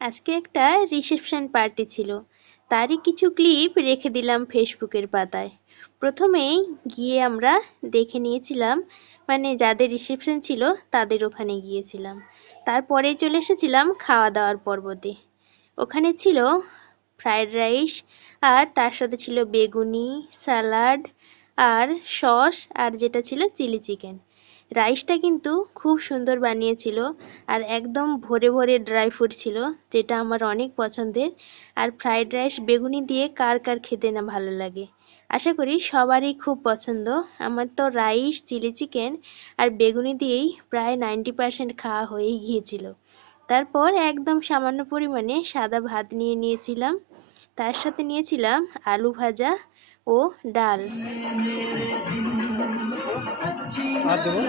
আজকে একটা reception party ছিল, তারই কিছু ক্লিপ রেখে দিলাম ফেসবুকের পাতায়। প্রথমেই গিয়ে আমরা দেখে নিয়েছিলাম, মানে যাদের রিসেপশন ছিল তাদের ওখানে গিয়েছিলাম। তারপরে চলে এসেছিলাম খাওয়া দাওয়ার পর্বতে। ওখানে ছিল ফ্রাইড রাইস, আর তার সাথে ছিল বেগুনি, স্যালাড, আর সস, আর যেটা ছিল চিলি চিকেন। রাইসটা কিন্তু খুব সুন্দর বানিয়েছিল, আর একদম ভরে ভরে ড্রাই ফ্রুট ছিল, যেটা আমার অনেক পছন্দের। আর ফ্রাইড রাইস বেগুনি দিয়ে কার কার খেতে না ভালো লাগে। আশা করি সবারই খুব পছন্দ। আমার তো রাইস, চিলি চিকেন আর বেগুনি দিয়েই প্রায় 90% খাওয়া হয়েই গিয়েছিল। তারপর একদম সামান্য পরিমাণে সাদা ভাত নিয়ে নিয়েছিলাম, তার সাথে নিয়েছিলাম আলু ভাজা ও ডাল। আর দেবো